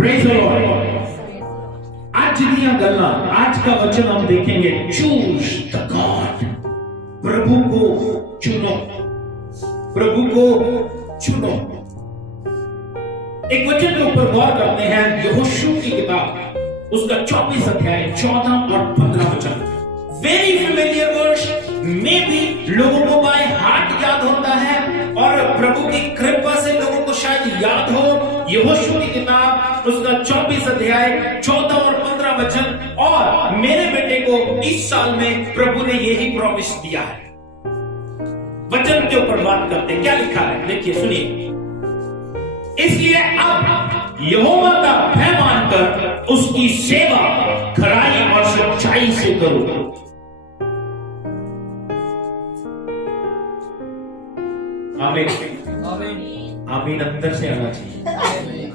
Praise the Lord. आज दिया गल्ला, आज का वचन हम देखेंगे, चूज द गॉड। प्रभु को चुनो, प्रभु को चुनो। एक वचन के ऊपर गौर करते हैं, यहोशू की किताब, उसका 24 अध्याय 14 और 15 वचन। वेरी फेमिलियर वर्स, में भी लोगों को बाय हार्ट याद होता है और प्रभु की कृपा से लोगों को शायद याद हो। यहोशू की किताब, उसका 24 अध्याय 14 और 15 वचन। और मेरे बेटे को इस साल में प्रभु ने यही प्रॉमिस दिया है। वचन के ऊपर बात करते हैं, क्या लिखा है देखिए, सुनिए। इसलिए अब यहोवा का भय मानकर उसकी सेवा खराई और सच्चाई से करो। आमीन, आमीन अंदर से आना चाहिए।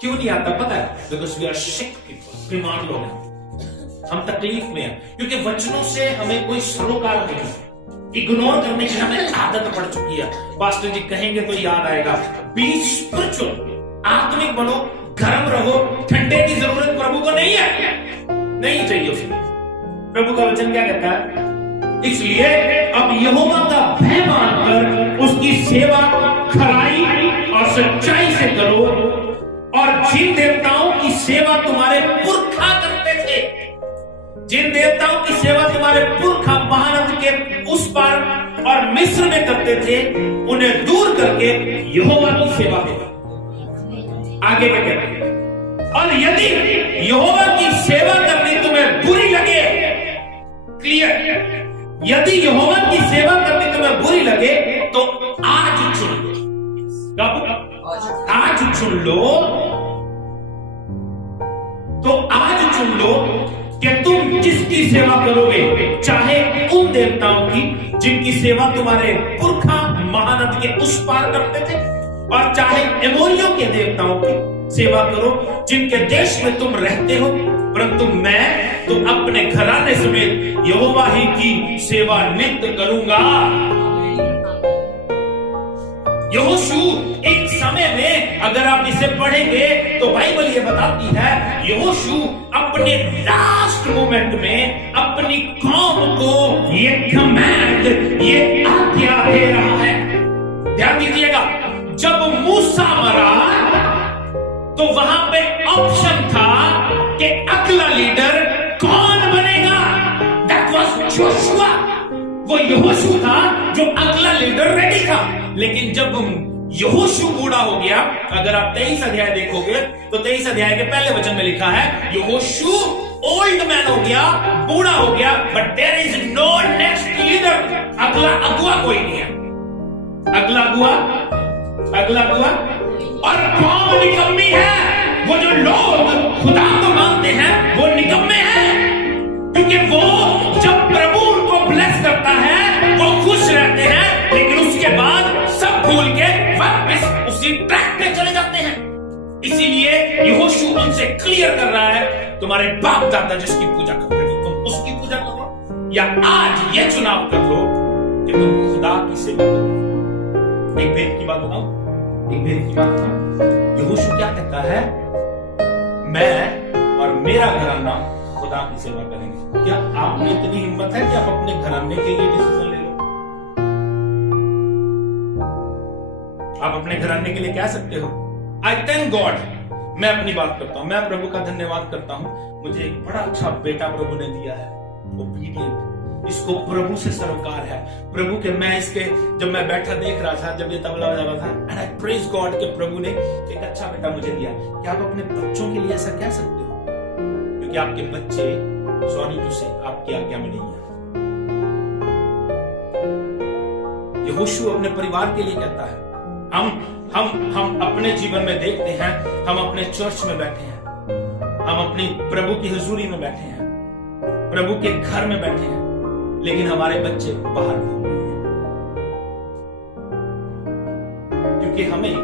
क्यों नहीं आता पता है? Because we are sick people, बीमार लोग हैं, हम तकलीफ में हैं, क्योंकि वचनों से हमें कोई सरोकार नहीं, इग्नोर करने की हमें आदत पड़ चुकी है। पास्टर जी कहेंगे तो याद आएगा, बी स्पिरिचुअल, आत्मिक बनो, गर्म रहो। ठंडे की जरूरत प्रभु को नहीं है, नहीं चाहिए उसे। प्रभु का वचन क्या कहता है? इसलिए अब यहोवा का भय मानकर उसकी सेवा खराई और सच्चाई से करो। और जिन देवताओं की सेवा तुम्हारे पुरखा करते थे, जिन देवताओं की सेवा तुम्हारे पुरखा महानद के उस पार और मिस्र में करते थे, उन्हें दूर करके यहोवा की सेवा करो। आगे क्या कहते हैं? और यदि यहोवा की सेवा करनी तुम्हें बुरी लगे, क्लियर, यदि यहोवा की सेवा करनी तुम्हें बुरी लगे तो आज चुन लो। आज चुन लो, तो आज चुन लो कि तुम जिसकी सेवा करोगे, चाहे उन देवताओं की जिनकी सेवा तुम्हारे पुरखा महानद के उस पार करते थे, और चाहे एमोरियों के देवताओं की सेवा करो जिनके देश में तुम रहते हो, परंतु मैं तो अपने घराने समेत यहोवा ही की सेवा नित्य करूंगा। यहोशू एक समय में, अगर आप इसे पढ़ेंगे तो बाइबल ये बताती है, यहोशू अपने लास्ट मोमेंट में अपनी कौम को ये कमांड, ये आज्ञा दे रहा है। ध्यान दीजिएगा, जब मूसा मरा तो वहां पे ऑप्शन था कि अगला लीडर कौन बनेगा। That was Joshua. वो यहोशू था जो अगला लीडर रेडी था। लेकिन जब यहोशू बूढ़ा हो गया, अगर आप 23 अध्याय देखोगे तो 23 अध्याय के पहले वचन में लिखा है, यहोशू ओल्ड मैन हो गया, बूढ़ा हो गया, but there is no next leader. अगला अगुआ कोई नहीं है। अगला अगुआ और कौन निकम्मी है? वो जो लोग खुदा को मानते हैं वो निकम्मे हैं, क्योंकि वो जब प्रभु उनको ब्लेस करता है वो खुश रहते हैं, लेकिन उसके बाद सब भूल के वापस उसी ट्रैक पे चले जाते हैं। इसीलिए यहोशू उनसे क्लियर कर रहा है, तुम्हारे बाप दादा जिसकी पूजा करते थे तुम उसकी पूजा करो, या आज ये चुनाव कर लो कि तुम खुदा की सेवा करो। एक भेद की बात बताऊं, यहोशू क्या कहता है? मैं और मेरा घराना खुदा की सेवा करेंगे। क्या आप में इतनी हिम्मत है कि आप अपने घराने के लिए डिसीजन ले लो? आप अपने घराने के लिए कह सकते हो, आई थैंक गॉड। मैं अपनी बात करता हूं, मैं प्रभु का धन्यवाद करता हूं, मुझे एक बड़ा अच्छा बेटा प्रभु ने दिया है, ओबीडिएंट, इसको प्रभु से सरोकार है। प्रभु के, मैं इसके, जब मैं बैठा देख रहा था, जब ये तबला बजा रहा था, एंड आई प्रेज गॉड के प्रभु ने एक अच्छा बेटा मुझे दिया। क्या आप अपने बच्चों के लिए ऐसा कह सकते हो? क्योंकि आपके बच्चे, सॉरी टू से, आपकी आज्ञा में नहीं है। यहोशू अपने परिवार के लिए कहता है। हम अपने जीवन में देखते हैं, हम अपने चर्च में बैठे हैं, हम अपनी प्रभु की हुजूरी में बैठे हैं, प्रभु के घर में बैठे हैं, लेकिन हमारे बच्चे बाहर घूम रहे हैं, क्योंकि हमें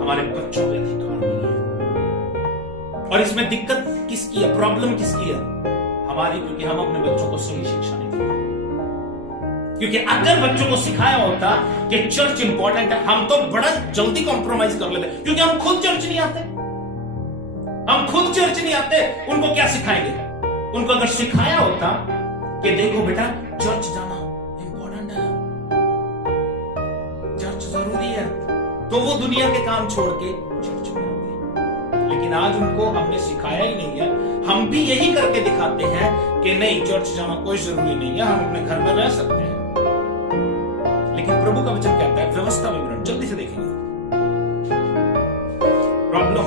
हमारे बच्चों पे अधिकार नहीं है। और इसमें दिक्कत किसकी है? प्रॉब्लम किसकी है? हमारी, क्योंकि हम अपने बच्चों को सही शिक्षा नहीं देते। क्योंकि अगर बच्चों को सिखाया होता कि चर्च इंपॉर्टेंट है, हम तो बड़ा जल्दी कॉम्प्रोमाइज कर लेते, क्योंकि हम खुद चर्च नहीं आते। खुद चर्च नहीं आते, उनको क्या सिखाएंगे? उनको अगर सिखाया होता कि देखो बेटा चर्च जाना इंपॉर्टेंट है, चर्च जरूरी है, तो वो दुनिया के काम छोड़ के चर्च में आते। लेकिन आज उनको हमने सिखाया ही नहीं है। हम भी यही करके दिखाते हैं कि नहीं, चर्च जाना कोई जरूरी नहीं है, हम अपने घर में रह सकते हैं। लेकिन प्रभु का वचन कहता है, व्यवस्था विवरण जल्दी से देखेंगे। प्रॉब्लम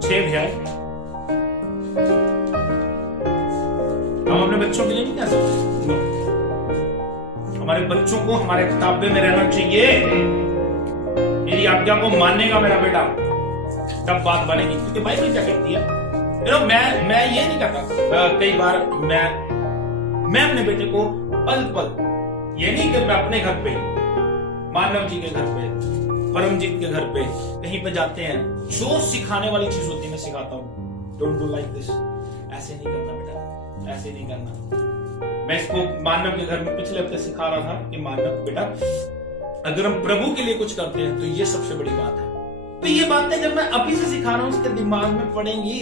6 अध्याय। हम अपने बच्चों के लिए नहीं कह सकते, हमारे बच्चों को हमारे किताबे में रहना चाहिए, मेरी आज्ञा को मानेगा मेरा बेटा, तब बात बनेगी। क्योंकि बाइबल क्या कहती है, मैं ये नहीं कहता, कई बार मैं अपने बेटे को पल पल, ये नहीं कि मैं अपने घर पे, मानव जी के घर पे, परमजीत के घर पे कहीं पे जाते हैं, जो सिखाने वाली चीज होती है मैं सिखाता हूं। डोंट डू लाइक दिस, ऐसे नहीं करना बेटा, ऐसे नहीं करना। मैं इसको मानव के घर में पिछले हफ्ते सिखा रहा था कि मानव बेटा, अगर हम प्रभु के लिए कुछ करते हैं तो ये सबसे बड़ी बात है। तो ये बातें जब मैं अभी से सिखा रहा हूं उसके दिमाग में पड़ेंगी।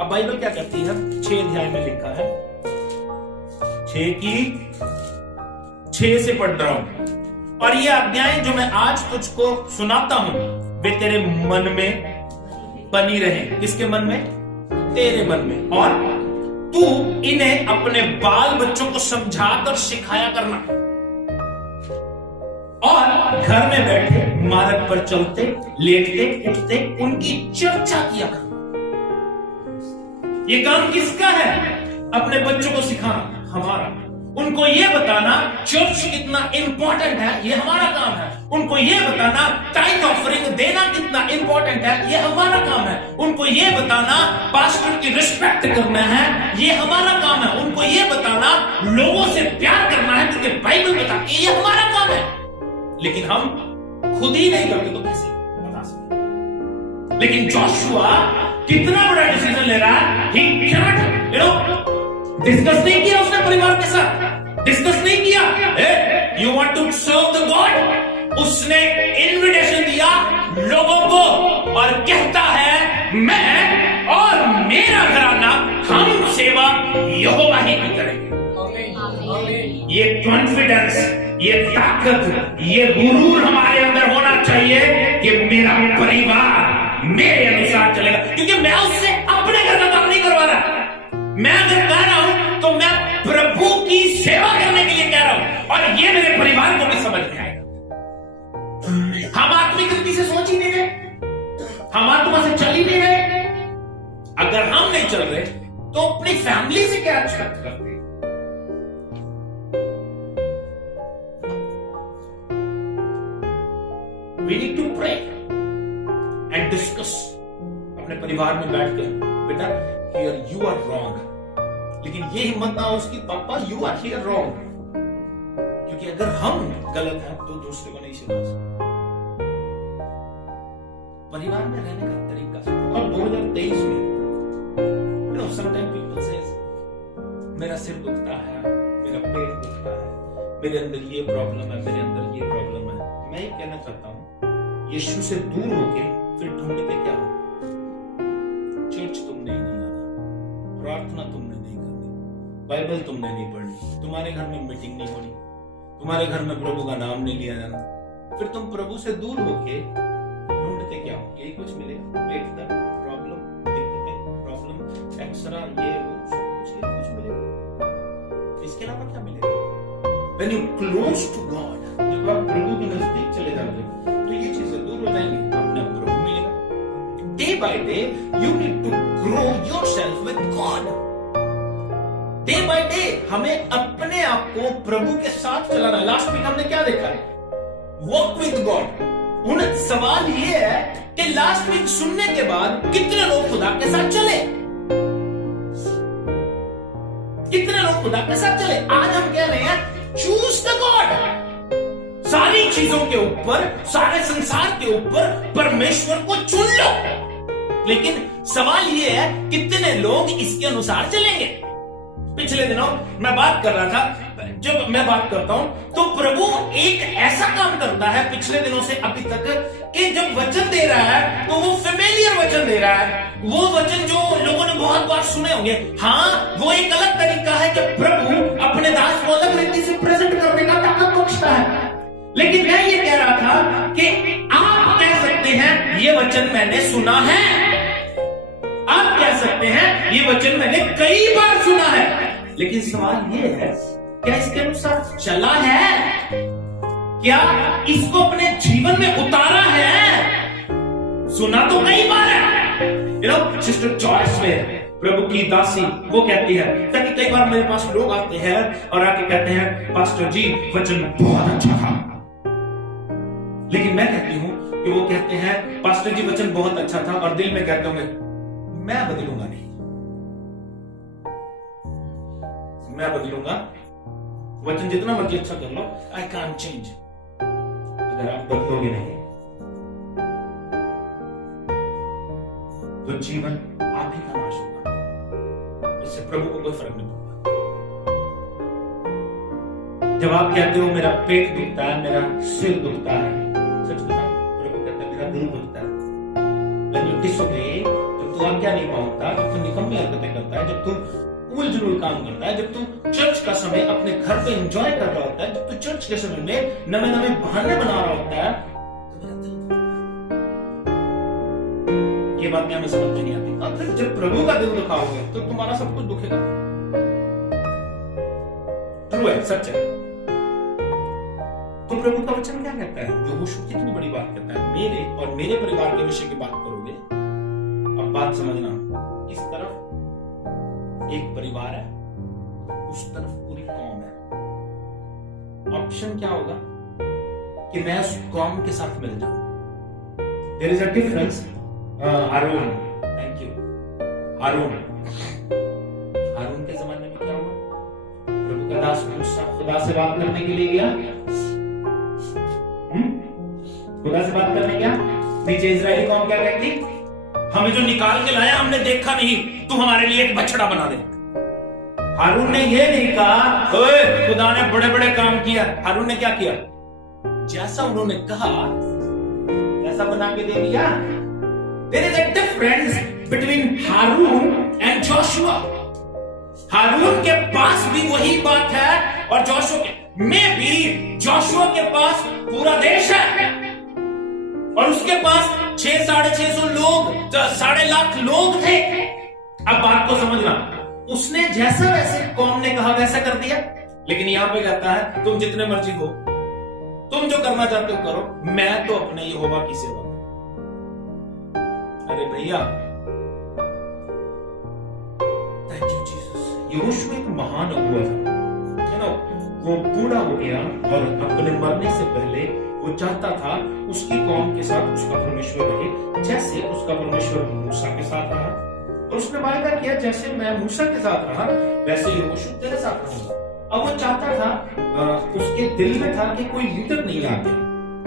अब बाइबल क्या कहती है, 6 अध्याय में लिखा है, 6 से पढ़ रहा हूं, और ये आज्ञाएं जो मैं आज तुझको सुनाता हूं वे तेरे मन में बनी रहे। किसके मन में? तेरे मन में। और तू इन्हें अपने बाल बच्चों को समझाकर सिखाया करना, और घर में बैठे मार्ग पर चलते लेटते उठते उनकी चर्चा किया करना। ये काम किसका है? अपने बच्चों को सिखाना हमारा, उनको ये बताना चर्च कितना इंपॉर्टेंट है, ये हमारा काम है। उनको ये बताना टाइम ऑफरिंग देना कितना इंपॉर्टेंट है, ये हमारा काम है। उनको ये बताना पास्टर की रिस्पेक्ट करना है, ये हमारा काम है। उनको ये बताना लोगों से प्यार करना है, क्योंकि बाइबल बताती है, ये हमारा काम है। लेकिन हम खुद ही नहीं करते तो कैसे बता सकते? लेकिन जोशुआ कितना बड़ा डिसीजन ले रहा है, ही cannot, डिस्कस नहीं किया उसने परिवार के साथ, डिस्कस नहीं किया, you want to serve the God. उसने इनविटेशन दिया लोगों को और कहता है मैं और मेरा घराना हम सेवा यहोवा ही की करेंगे। ये कॉन्फिडेंस, ये ताकत, ये गुरूर हमारे अंदर होना चाहिए कि मेरा परिवार मेरे अनुसार चलेगा। क्योंकि मैं उससे अपने घर का काम नहीं करवा रहा, मैं अगर कह रहा हूं तो मैं प्रभु की सेवा करने के लिए कह रहा हूं, और ये मेरे परिवार को भी समझ में आएगा। हम आत्मिक रीति से सोच ही नहीं रहे, हम आत्मा से चल ही नहीं रहे। अगर हम नहीं चल रहे तो अपनी फैमिली से क्या एक्सपेक्ट करते? We need to pray and discuss. अपने परिवार में बैठ कर, बेटा here you are wrong, लेकिन ये हिम्मत ना हो उसकी, पापा you are here wrong, क्योंकि अगर हम गलत हैं तो दूसरे को नहीं सिखा सकते। परिवार में रहने का तरीका सीखो। और 2023 में sometimes people says मेरा सिर दुखता है, मेरा पेट दुखता है, मेरे अंदर ये प्रॉब्लम है, मेरे अंदर ये प्रॉब्लम है। मैं ये कहना चाहता हूं, यीशु से दूर होके फिर ढूंढते क्या हो? चर्च तुमने नहीं जाना, प्रार्थना तुमने नहीं करनी, बाइबल तुमने नहीं पढ़नी, तुम्हारे घर में मीटिंग नहीं होनी, तुम्हारे घर में प्रभु का नाम नहीं लिया जाना, फिर तुम प्रभु से दूर होके ढूंढते क्या हो? यही कुछ मिलेगा, पेट दर्द, प्रॉब्लम, दिक्कतें, प्रॉब्लम, एक्सरा, ये वो सब कुछ मिलेगा। इसके अलावा क्या मिलेगा? When you close to God, जब आप प्रभु के नजदीक चले जाते तो ये चीजें दूर हो जाएंगी, अपने आप प्रभु मिलेगा। Day by day, you need to grow yourself with God. Day by day, हमें अपने आप को प्रभु के साथ चलाना। लास्ट वीक हमने क्या देखा है? Walk with God. उन सवाल ये है कि लास्ट वीक सुनने के बाद कितने लोग खुदा के साथ चले? कितने लोग खुदा के साथ चले? आज हम कह रहे हैं चूज द गॉड। सारी चीजों के ऊपर, सारे संसार के ऊपर परमेश्वर को चुन लो। लेकिन सवाल यह है कितने लोग इसके अनुसार चलेंगे? पिछले दिनों मैं बात कर रहा था, जब मैं बात करता हूं तो प्रभु एक ऐसा काम करता है पिछले दिनों से अभी तक कि जब वचन दे रहा है तो वो फेमिलियर वचन दे रहा है, वो वचन जो लोगों ने बहुत बार सुने होंगे। हाँ, वो एक अलग तरीका है जब प्रभु अपने दास को अलग रीति से प्रेजेंट करने का ताकत बख्शता है। लेकिन मैं ये कह रहा था कि आप कह सकते हैं ये वचन मैंने सुना है, आप कह सकते हैं ये वचन मैंने कई बार सुना है, लेकिन सवाल ये है क्या इसके अनुसार चला है, क्या इसको अपने जीवन में उतारा है? सुना तो कई बार है। सिस्टर जॉयस में प्रभु की दासी वो कहती है ताकि कई बार मेरे पास लोग आते हैं और आके कहते हैं पास्टर जी वचन बहुत अच्छा था, लेकिन मैं कहती हूं कि वो कहते हैं पास्टर जी वचन बहुत अच्छा था और दिल में कहते होंगे मैं बदलूंगा नहीं, मैं बदलूंगा, वचन जितना मर्जी अच्छा कर लो, आई कांट चेंज। अगर आप बदलोगे नहीं तो जीवन आप ही का नाश होगा, इससे प्रभु को कोई फर्क नहीं पड़ता। जब आप कहते हो मेरा पेट दुखता है, मेरा सिर दुखता है, सच बताओ प्रभु कहता है मेरा दिल दुखता है। When you disobey, जब तू आज्ञा नहीं मानता, जब तू निकम्मी हरकतें करता है, जब तू उलझुल काम करता है, जब तू चर्च का समय अपने घर पे एंजॉय कर रहा होता है, जब तू चर्च के समय में नवे नवे बहाने बना रहा होता है, ये बात हमें समझ में नहीं आती। अब फिर जब प्रभु का दिल दुखाओगे तो तुम्हारा सब कुछ दुखेगा। ट्रू है, सच है। तो प्रभु का वचन क्या कहता है? जो वो कितनी बड़ी बात कहता है, मेरे और मेरे परिवार के विषय की बात करोगे। अब बात समझना, इस तरफ एक परिवार है, उस तरफ पूरी कौम है। ऑप्शन क्या होगा कि मैं उस कौम के साथ मिल जाऊं। There is a difference. Haroon, thank you. Haroon के जमाने में क्या हुआ? प्रभु का दास मूसा खुदा से बात करने के लिए गया, खुदा से बात करने गया। नीचे इजरायली कौम क्या कहती? हमें जो निकाल के लाया हमने देखा नहीं, तू हमारे लिए एक बछड़ा बना दे। हारून ने ये नहीं कहा ओए खुदा ने बड़े बड़े काम किया। हारून ने क्या किया? जैसा उन्होंने कहा वैसा बना के दे दिया। There is a difference between Harun and Joshua. हारून के पास भी वही बात है और जोशुआ में भी, जोशुआ के पास पूरा देश है और उसके पास 600-650 लोग, 1.5 लाख लोग थे। अब बात को समझना, उसने जैसा वैसे कौम ने कहा वैसा कर दिया। लेकिन यहां पे कहता है तुम जितने मर्जी हो, तुम जो करना चाहते हो करो, मैं तो अपने यहोवा की सेवा। अरे भैया, थैंक यू जीसस। यहोशू एक महान अगुआ था, है ना। वो बूढ़ा हो गया और अपने मरने से पहले वो चाहता था उसकी कौम के साथ उसका परमेश्वर रहे, जैसे उसका परमेश्वर मूसा के साथ रहा। और उसने वायदा किया जैसे मैं मूसा के साथ रहा वैसे यहोशू तेरे साथ रहूंगा। अब वो चाहता था, उसके दिल में था कि कोई लीडर नहीं आगे,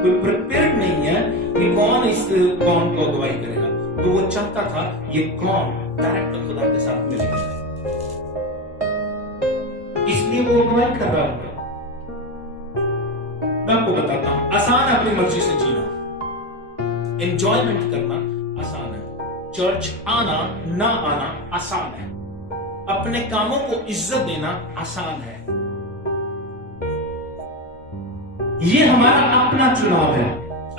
कोई प्रिपेयर्ड नहीं है कि कौन इस कौम को अगुवाई करेगा। तो वो चाहता था ये कौम डायरेक्ट खुदा के साथ मिल जाए, इसलिए वो अगुवाई कर रहा होगा। मैं आपको बताता हूं, आसान है अपनी मर्जी से जीना, एंजॉयमेंट करना आसान है, चर्च आना ना आना आसान है, अपने कामों को इज्जत देना आसान है। ये हमारा अपना चुनाव है,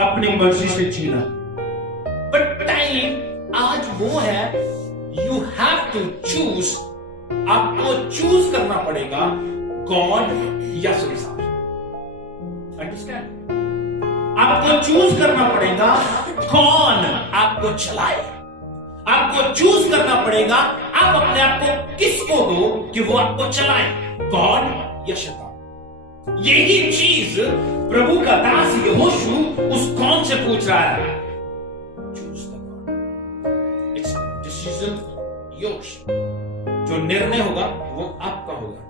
अपनी मर्जी से जीना। बट टाइम आज वो है, यू हैव टू चूज। आपको चूज करना पड़ेगा गॉड या संसार। अंडरस्टैंड? आपको चूज करना पड़ेगा कौन आपको चलाए। आपको चूज करना पड़ेगा आप अपने आप को किसको दो कि वो आपको चलाए, गॉड या शैतान। यही चीज प्रभु का दास यहोशू उस कौन से पूछ रहा है। Choose the God. It's decision yours. जो निर्णय होगा वो आपका होगा।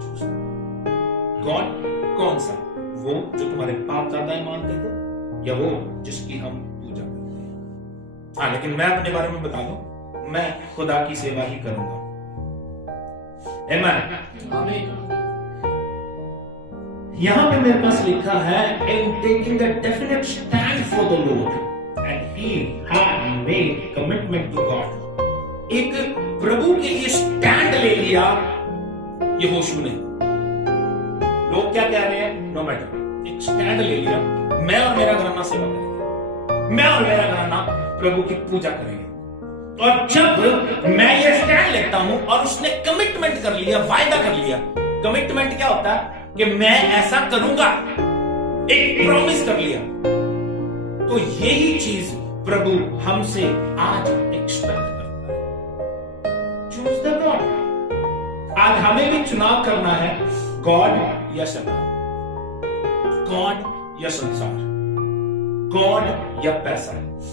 Choose the God. कौन सा? वो जो तुम्हारे बाप दादा मानते थे या वो जिसकी हम पूजा करते हैं? हाँ, लेकिन मैं अपने बारे में बता दूं, मैं खुदा की सेवा ही करूंगा। आमीन। यहां पे मेरे पास लिखा है in taking the definite stand for the Lord and he had made commitment to God. एक प्रभु के लिए स्टैंड ले लिया यहोशू ने। लोग क्या कह रहे हैं, नो मैटर, एक स्टैंड ले लिया, मैं और मेरा घराना सेवा करेंगे, मैं और मेरा घराना प्रभु की पूजा करेंगे। और जब मैं ये स्टैंड लेता हूं और उसने कमिटमेंट कर लिया, वायदा कर लिया। कमिटमेंट क्या होता है कि मैं ऐसा करूंगा, एक प्रॉमिस कर लिया। तो यही चीज प्रभु हमसे आज एक्सपेक्ट करता है। Choose the God. आज हमें भी चुनाव करना है, गॉड या शैतान, गॉड या संसार, गॉड या पैसा।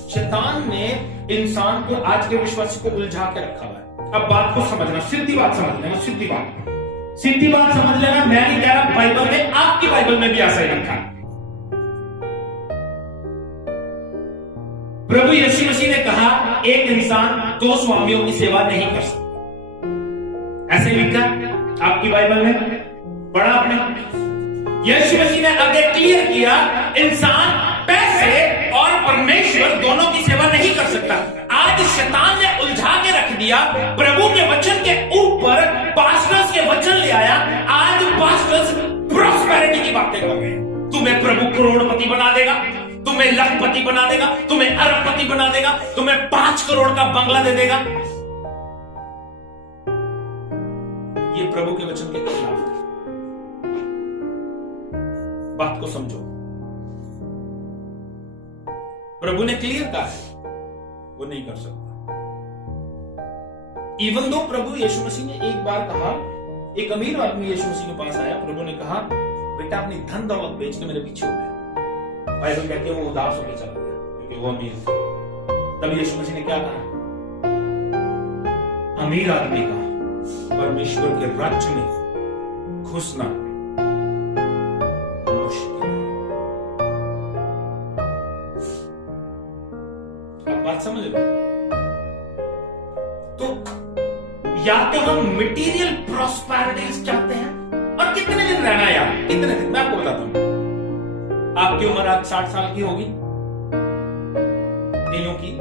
शैतान ने इंसान को, आज के विश्वासी को उलझा के रखा हुआ है। अब बात को समझना, सीधी बात समझ लेना, सीधी बात समझ लेना। मैं नहीं कह रहा, बाइबल में, आपकी बाइबल में भी ऐसा ही लिखा है। प्रभु यीशु मसीह ने कहा एक इंसान दो स्वामियों की सेवा नहीं कर सकता, ऐसे लिखा आपकी बाइबल में, पढ़ा आपने। यीशु मसीह ने आगे क्लियर किया इंसान पैसे और परमेश्वर दोनों की सेवा नहीं कर सकता। आज शैतान ने उलझा के रख दिया, प्रभु के वचन के ऊपर पास्टर्स के वचन ले आया। आज पास्टर्स प्रॉस्पेरिटी की बातें कर रहे हैं। तुम्हें प्रभु करोड़पति बना देगा, तुम्हें लखपति बना देगा, तुम्हें अरबपति बना देगा, तुम्हें 5 करोड़ का बंगला दे देगा। ये प्रभु के वचन के खिलाफ है। बात को समझो, प्रभु ने क्लियर कहा है वो नहीं कर सकता। इवन दो प्रभु यीशु मसीह ने एक बार कहा, एक अमीर आदमी यीशु मसीह के पास आया, प्रभु ने कहा बेटा अपनी धन दौलत बेच के मेरे पीछे हो गया। बाइबल कहती है वो उदास होकर चला गया क्योंकि वो अमीर था। तब यीशु मसीह ने क्या कहा, अमीर आदमी का परमेश्वर के राज्य में घुसना मुश्किल है। आप बात समझ रहे हो? तो या तो हम मटेरियल प्रॉस्पेरिटीज चाहते हैं, और कितने दिन रहना है यार, कितने दिन, मैं आपको बताता हूं। आपकी उम्र आज 60 साल की होगी, कईयों की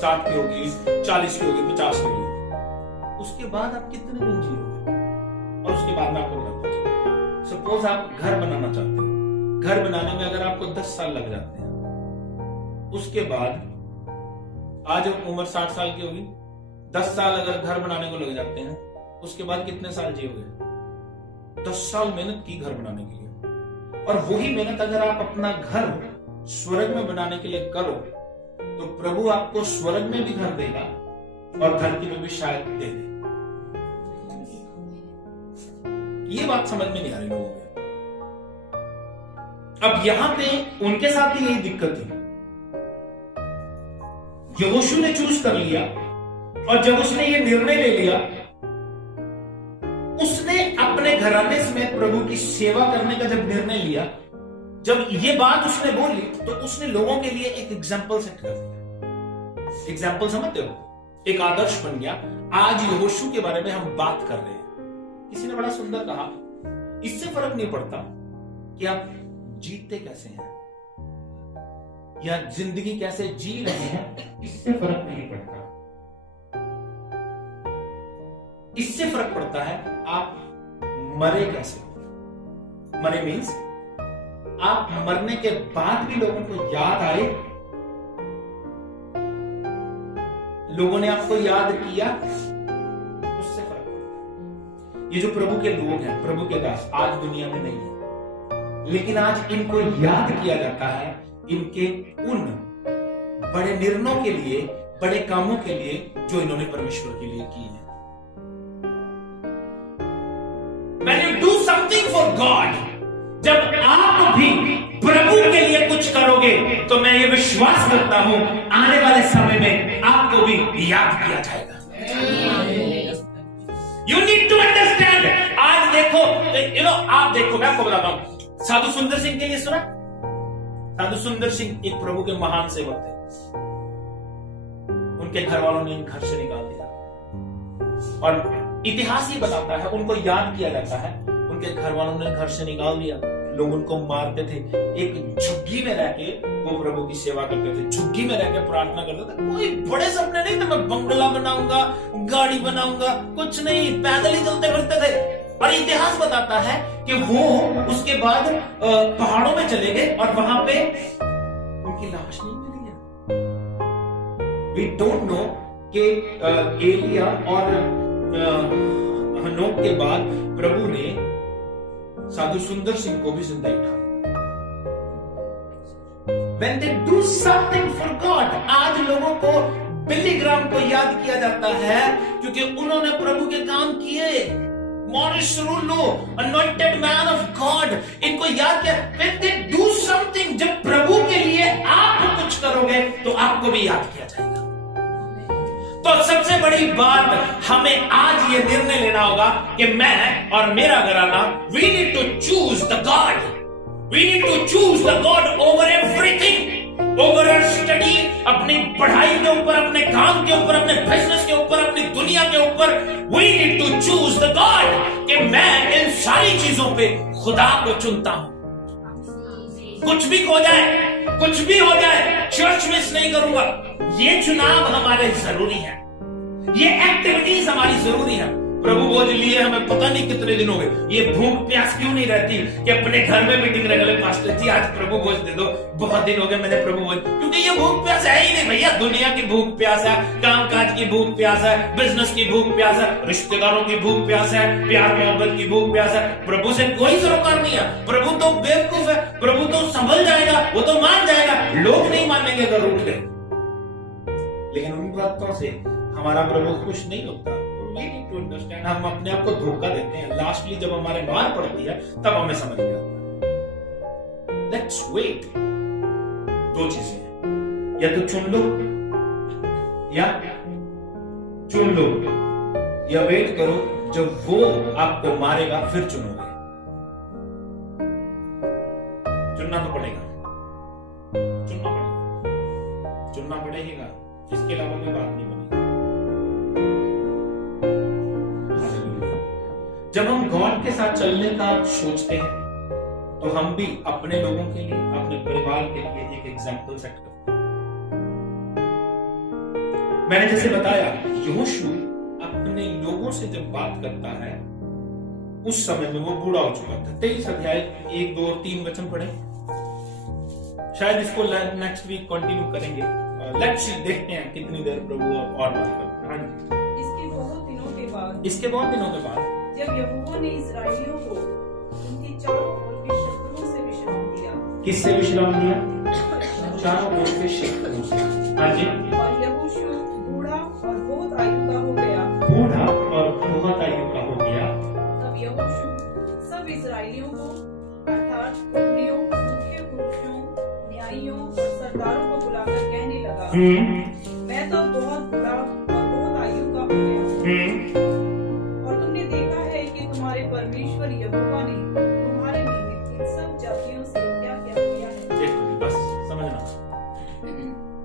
60 की होगी, 40 की होगी, 50 की होगी। उसके बाद आप कितने दिन जियोगे? और उसके बाद मैं आपको बताता हूं, सपोज आप घर बनाना चाहते हो, घर बनाने में अगर आपको 10 साल लग जाते हैं, उसके बाद आज उम्र 60 साल की होगी, 10 साल अगर घर बनाने को लग जाते हैं, उसके बाद कितने साल जियोगे? 10 साल मेहनत की घर बनाने के लिए। और वही मेहनत अगर आप अपना घर स्वर्ग में बनाने के लिए करो, तो प्रभु आपको स्वर्ग में भी घर देगा और धरती में भी शायद दे दे। ये बात समझ में नहीं आ रही लोगों को। अब यहां पे उनके साथ भी यही दिक्कत थी। यहोशू ने चूज कर लिया, और जब उसने ये निर्णय ले लिया, उसने अपने घराने समेत प्रभु की सेवा करने का जब निर्णय लिया, जब ये बात उसने बोली, तो उसने लोगों के लिए एक एग्जाम्पल सेट कर दिया। एग्जाम्पल समझते हो? एक आदर्श बन गया। आज यहोशू के बारे में हम बात कर रहे हैं। किसी ने बड़ा सुंदर कहा, इससे फर्क नहीं पड़ता कि आप जीते कैसे हैं या जिंदगी कैसे जी रहे हैं, इससे फर्क नहीं पड़ता। इससे फर्क पड़ता है आप मरे कैसे हो। मरे मीन्स आप मरने के बाद भी लोगों को याद आए, लोगों ने आपको याद किया, उससे फर्क पड़ता है। ये जो प्रभु के लोग हैं, प्रभु के दास, आज दुनिया में नहीं है, लेकिन आज इनको याद किया जाता है इनके उन बड़े निर्णयों के लिए, बड़े कामों के लिए जो इन्होंने परमेश्वर के लिए किए हैं। When you do something for God, जब आप भी प्रभु के लिए कुछ करोगे, तो मैं ये विश्वास करता हूं आने वाले समय में आपको भी याद किया जाएगा। You need to understand। आज देखो, आप देखो, मैं आपको बताता हूं, साधु सुंदर सिंह के लिए सुना? साधु सुंदर सिंह एक प्रभु के महान सेवक थे। उनके घर वालों ने घर से निकाल दिया और इतिहास ही बताता है, उनको याद किया जाता है। उनके घर वालों ने घर से निकाल दिया, लोग उनको मारते थे। एक झुग्गी में रह के वो प्रभु की सेवा करते थे, झुग्गी में रह के प्रार्थना करते थे। कोई बड़े सपने नहीं थे, मैं बंगला बनाऊंगा, गाड़ी बनाऊंगा, कुछ नहीं, पैदल ही चलते फिरते थे। और इतिहास बताता है कि वो उसके बाद पहाड़ों में चले गए और वहां पे उनकी लाश नहीं मिली है। वी डोंट नो कि एलिया और हनोक के बाद प्रभु ने साधु सुंदर सिंह को भी जिंदा उठा। When they do something for God, आज लोगों को बिली ग्राम को याद किया जाता है क्योंकि उन्होंने प्रभु के काम किए। Morris Cerullo, anointed man of God, इनको याद किया। When they do something, जब प्रभु के लिए आप कुछ करोगे तो आपको भी याद किया जाएगा। तो सबसे बड़ी बात हमें आज ये निर्णय लेना होगा कि मैं और मेरा घराना, we need to choose the God. We need to choose the God over everything, over our study, अपनी पढ़ाई के ऊपर, अपने काम के ऊपर, अपने बिजनेस के ऊपर, अपनी दुनिया के ऊपर। We need to choose the God कि मैं इन सारी चीजों पे खुदा को चुनता हूं। कुछ भी हो जाए, कुछ भी हो जाए, चर्च मिस नहीं करूंगा। ये चुनाव हमारे जरूरी है, ये एक्टिविटीज हमारी जरूरी है। प्रभु बोझ लिए हमें पता नहीं कितने दिन हो गए, ये भूख प्यास क्यों नहीं रहती कि अपने घर में मीटिंग रख पास्टर जी आज प्रभु बोझ दे दो, बहुत दिन हो गए मैंने प्रभु बोझ। क्योंकि ये भूख प्यास है ही नहीं भैया। दुनिया की भूख प्यास है, काम काज की भूख प्यास है, बिजनेस की भूख प्यास है, रिश्तेदारों की भूख प्यास है, प्यार मोहब्बत की भूख प्यास है। प्रभु से कोई सरोकार नहीं है। प्रभु तो बेवकूफ है, प्रभु तो संभल जाएगा, वो तो मान जाएगा। लोग नहीं मानेंगे अगर रूठ गए, लेकिन उन बातों से हमारा प्रभु खुश नहीं होता। We need to understand, हम अपने आप को धोखा देते हैं। लास्टली जब हमारे मार पड़ती है तब हमें समझ में आता है। Let's wait। दो चीजें हैं, या तो चुन लो या वेट करो जब वो आपको मारेगा फिर चुनोगे। चुनना तो पड़ेगा, चुनना पड़ेगा, इसके अलावा कोई बात नहीं बनेगी। जब हम गॉड के साथ चलने का सोचते हैं तो हम भी अपने लोगों के लिए, अपने परिवार के लिए एक एग्जाम्पल सेट करते हैं। मैंने जैसे बताया, यहोशू अपने लोगों से जब बात करता है, उस समय में वो बूढ़ा हो चुका था। 23 अध्याय 1, 2 और 3 वचन पढ़े, शायद इसको नेक्स्ट वीक कंटिन्यू करेंगे। लेट्स सी, देखते हैं कितनी देर प्रभु और बात करते हैं। इसके बहुत दिनों के बाद जब यहोवा ने इस्राएलियों को उनके चारों ओर के शत्रुओं से विश्राम दिया। किससे विश्राम दिया? चारों ओर के शत्रुओं से। हाँ जी। और यहोशू बूढ़ा और बहुत आयु का हो गया। तब यहोशू सब इस्राएलियों को अर्थात पुरनियों, मुख्य पुरुषों, न्यायियों और सरदारों को बुलाकर कहने लगा, मैं तो बहुत बूढ़ा और बहुत आयु का हो गया, और तुमने देखा है कि तुम्हारे परमेश्वर यहोवा ने तुम्हारे निमित्त इन सब जातियों से क्या क्या किया है। देखो बस समझना।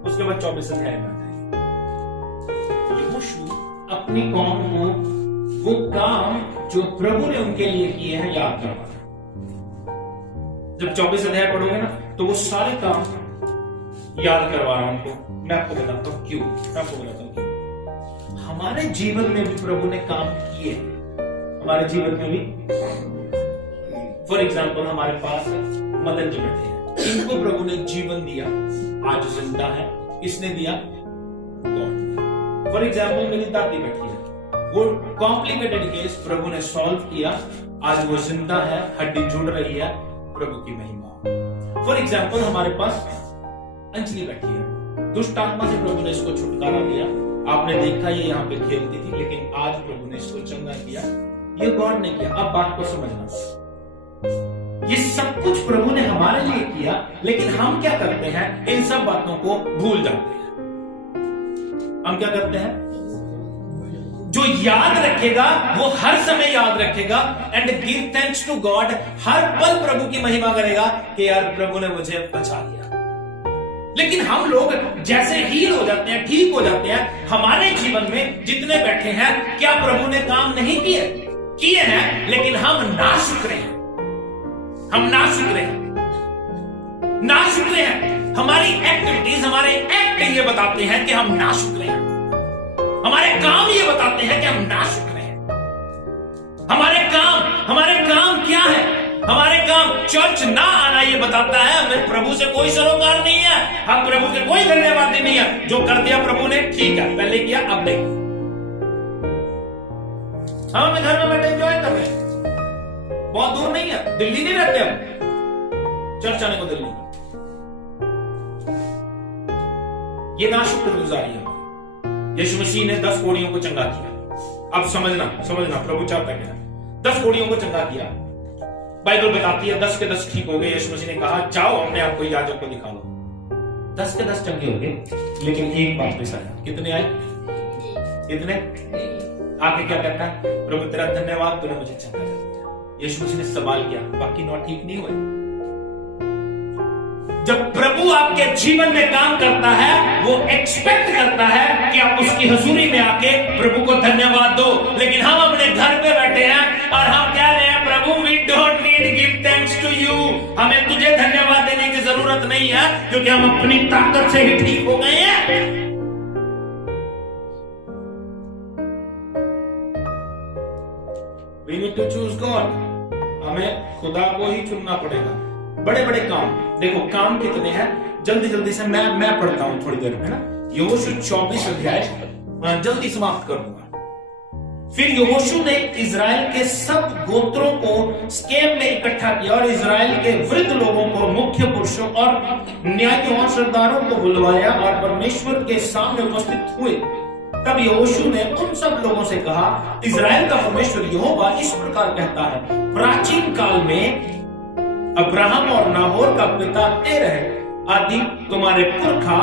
उसके बाद 24 अध्याय में यहोशू अपनी कौम को वो काम जो प्रभु ने उनके लिए किए हैं याद करवा। जब 24 अध्याय पढ़ोगे ना तो वो सारे काम याद करवा रहा हूं उनको। मैं आपको बताता हूं क्यों। हमारे जीवन में भी प्रभु ने काम किए, हमारे जीवन में भी। फॉर एग्जाम्पल हमारे पास मदन जी बैठे हैं, इनको प्रभु ने जीवन दिया, आज जिंदा है। किसने दिया? गॉड। फॉर एग्जाम्पल मेरी दादी बैठी है, वो कॉम्प्लिकेटेड केस प्रभु ने सॉल्व किया, आज वो जिंदा है, हड्डी जुड़ रही है, प्रभु की महिमा। फॉर एग्जाम्पल हमारे पास अंजलि बैठी है, दुष्ट आत्मा से प्रभु ने इसको छुटकारा दिया। आपने देखा ये यहाँ पे खेलती थी, लेकिन आज प्रभु ने इसको चंगा किया। ये गॉड ने किया। अब बात को समझना, ये सब कुछ प्रभु ने हमारे लिए किया, लेकिन हम क्या करते हैं? इन सब बातों को भूल जाते हैं। हम क्या करते हैं? जो याद रखेगा वो हर समय याद रखेगा and give thanks to God, हर पल प्रभु की महिमा करेगा कि यार प्रभु ने मुझे बचा लिया। लेकिन हम लोग जैसे हील हो जाते हैं, ठीक हो जाते हैं, हमारे जीवन में जितने बैठे हैं, क्या प्रभु ने काम नहीं किए हैं, लेकिन हम नाशुक्र हैं। हम नाशुक्र हैं, नाशुक्र हैं। हमारी एक्टिविटीज, हमारे एक्ट ये बताते हैं कि हम नाशुक्र हैं। हमारे काम ये बताते हैं कि हम नाशुक्र हैं। हमारे काम क्या है? हमारे काम चर्च ना आना ये बताता है हमें प्रभु से कोई सरोकार नहीं है, हम प्रभु के कोई धन्यवादी नहीं है। जो कर दिया प्रभु ने, ठीक है, पहले किया अब नहीं। हम अपने घर में बैठे एंजॉय कर रहे हैं, बहुत दूर नहीं है, दिल्ली नहीं रहते हम, चर्च आने को दिल्ली में। ये नाशुक्रगुजारी है। यीशु मसीह ने 10 कोढ़ियों को चंगा किया। अब समझना प्रभु चाहता क्या है। 10 कोढ़ियों को चंगा किया, बाइबल बताती है 10 के 10 ठीक हो गए। यीशु मसीह ने कहा जाओ अपने आप को याजक को दिखा लो। 10 के 10 चंगे हो गए, लेकिन एक बात मिस आया। कितने आए? कितने? आगे क्या कहता है? प्रभु तेरा धन्यवाद, तूने मुझे चंगा कर दिया। यीशु मसीह ने सवाल किया, बाकी 9 ठीक नहीं हुए? जब प्रभु आपके जीवन में काम करता है, वो एक्सपेक्ट करता है कि आप उसकी हजूरी में आके प्रभु को धन्यवाद दो। लेकिन हम अपने घर पे बैठे हैं और हम कह रहे हैं प्रभु we don't need give thanks to you, हमें तुझे धन्यवाद देने की जरूरत नहीं है, क्योंकि हम अपनी ताकत से ही ठीक हो गए हैं। We need to choose God. हमें खुदा को ही चुनना पड़ेगा। बड़े बड़े काम, देखो काम कितने हैं, जल्दी से मैं पढ़ता हूं थोड़ी देर में ना। यहोशू 24 अध्याय जल्दी समाप्त कर दूंगा। फिर यहोशू ने इजराइल के सब गोत्रों को स्केम में इकट्ठा किया और इजराइल के वृद्ध लोगों को, मुख्य पुरुषों और न्यायियों और सरदारों को बुलवाया और परमेश्वर के सामने उपस्थित हुए। तब यहोशू ने उन सब लोगों से कहा, इजराइल का परमेश्वर यहोवा इस प्रकार कहता है, प्राचीन काल में अब्राहम और नाहोर का पिता तेरह आदि तुम्हारे पुरखा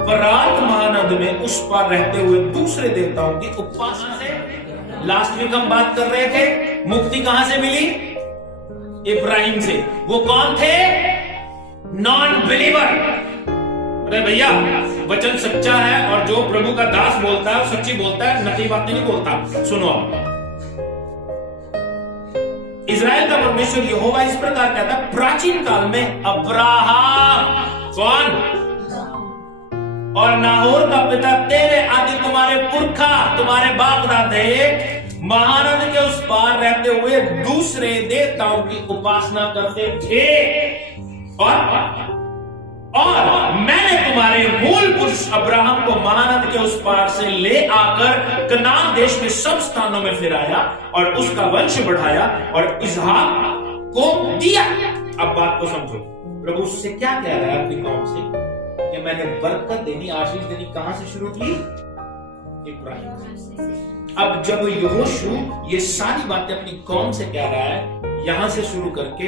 फरात महानद में उस पार रहते हुए दूसरे देवताओं की उपासना से। लास्ट वीक हम बात कर रहे थे, मुक्ति कहां से मिली? इब्राहिम से। वो कौन थे? Non believer. अरे भैया, वचन सच्चा है और जो प्रभु का दास बोलता है सच्ची बोलता है, नकली बातें नहीं बोलता। सुनो, इजराइल का परमेश्वर यहोवा इस प्रकार कहता है, प्राचीन काल में अब्राहम, कौन? और नाहोर का पिता तेरह आदि तुम्हारे पुरखा, तुम्हारे बाप दादे महानद के उस पार रहते हुए दूसरे देवताओं की उपासना करते थे। और मैंने तुम्हारे मूल पुरुष अब्राहम को महानद के उस पार से ले आकर कनान देश में सब स्थानों में फिराया और उसका वंश बढ़ाया और इसहाक को दिया। अब बात को समझो, प्रभु उससे क्या कह रहा है अपनी कौम से कि मैंने बरकत देनी, आशीष देनी कहां से शुरू की? इब्राहिम। अब जब यहोशू ये सारी बातें अपनी कौम से कह रहा है, यहां से शुरू करके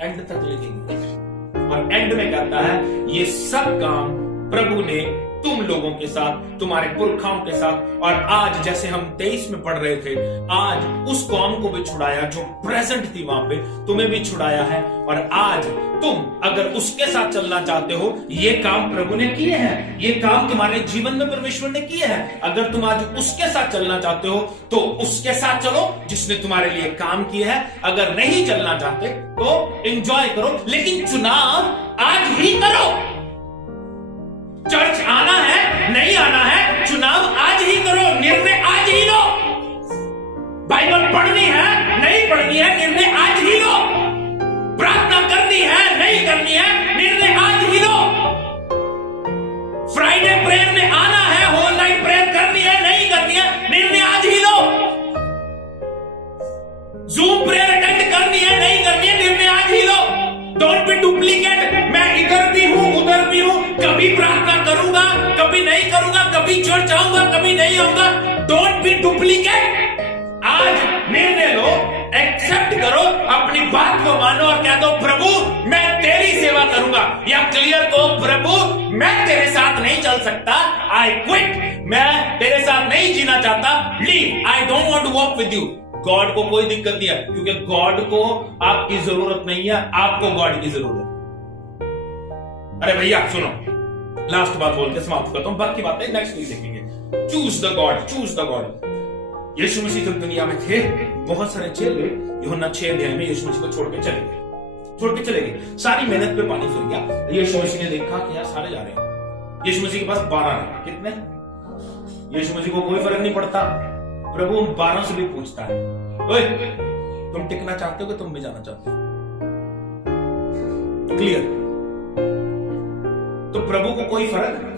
एंड तक लेके, और एंड में कहता है ये सब काम प्रभु ने तुम लोगों के साथ, तुम्हारे पुरखाओं के साथ, और आज जैसे हम 23 में पढ़ रहे थे, आज उस कौम को भी छुड़ाया जो प्रेजेंट थी वहां पे, तुम्हें भी छुड़ाया है। और आज तुम अगर उसके साथ चलना चाहते हो, ये काम प्रभु ने किए हैं, ये काम तुम्हारे जीवन में परमेश्वर ने किए हैं। अगर तुम आज उसके साथ चलना चाहते हो तो उसके साथ चलो जिसने तुम्हारे लिए काम किए हैं। अगर नहीं चलना चाहते तो एंजॉय करो, लेकिन चुनाव आज ही करो। चर्च आना है, नहीं आना है, चुनाव आज ही करो, निर्णय आज ही लो। बाइबल पढ़नी है, नहीं पढ़नी है, निर्णय आज ही लो। प्रार्थना करनी है, नहीं करनी है, निर्णय आज ही लो। फ्राइडे प्रेयर में आना है, होल नाइट प्रेयर करनी है, नहीं करनी है, निर्णय आज ही लो। जूम प्रेयर अटेंड करनी है, नहीं करनी है, निर्णय आज ही लो। डोंट बी डुप्लीकेट, मैं इधर भी हूं उधर भी हूं, कभी प्रार्थना करूंगा, कभी नहीं करूंगा, कभी चर्च आऊंगा, कभी नहीं आऊंगा। Don't be duplicate. आज निर्णय लो, एक्सेप्ट करो, अपनी बात को मानो और कह दो प्रभु मैं तेरी सेवा करूंगा, या क्लियर को प्रभु मैं तेरे साथ नहीं चल सकता, आई क्विट, मैं तेरे साथ नहीं जीना चाहता, leave, I don't want to walk with you. God को कोई दिक्कत नहीं है, क्योंकि गॉड को आपकी जरूरत नहीं है, आपको गॉड की जरूरत है। अरे भैया सुनो, लास्ट बात बोल के समाप्त करता हूं, बाकी बातें नेक्स्ट वीक देखेंगे। Choose the God, choose the God. Yeshu Masih जब दुनिया में थे, बहुत सारे चेले यूहन्ना 6 अध्याय में यीशु मसीह को छोड़ के चले गए। सारी मेहनत पे पानी फिर गया। यीशु मसीह ने देखा कि यार सारे जा रहे हैं। यीशु मसीह के पास 12 रहे। कितने? यीशु मसीह को कोई फर्क नहीं पड़ता, प्रभु 12 से भी पूछता है, ओए तुम टिकना चाहते हो कि तुम भी जाना चाहते हो? क्लियर? तो प्रभु को कोई फर्क नहीं।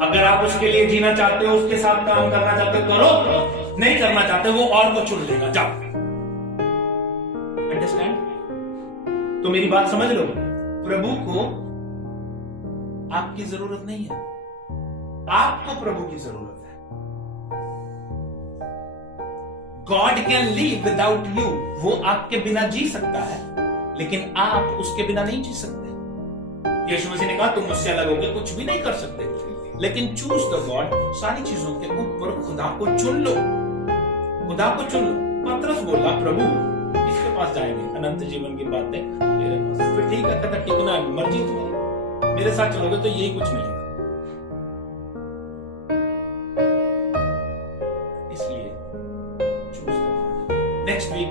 अगर आप उसके लिए जीना चाहते हो, उसके साथ काम करना चाहते हो, करो। नहीं करना चाहते, वो और को चुन लेगा। जाओ। अंडरस्टैंड? तो मेरी बात समझ लो, प्रभु को आपकी जरूरत नहीं है, आपको प्रभु की जरूरत है। God can live without you. वो आपके बिना जी सकता है, लेकिन आप उसके बिना नहीं जी सकते। यीशु मसीह ने कहा तुम मुझसे अलग होकर कुछ भी नहीं कर सकते, लेकिन चूज द गॉड। सारी चीजों के ऊपर खुदा को चुन लो, खुदा को चुन लो। पतरस बोला प्रभु किसके पास जाएंगे? अनंत जीवन की बातें मेरे पास। फिर ठीक है, कहता टिकना है, मर्जी तुम्हारी, मेरे साथ चलोगे तो यही कुछ मिलेगा। इसलिए choose the God. Next week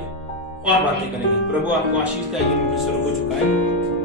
और बातें करेंगे। प्रभु आपको आशीष का ये मुझे सर हो चुका है।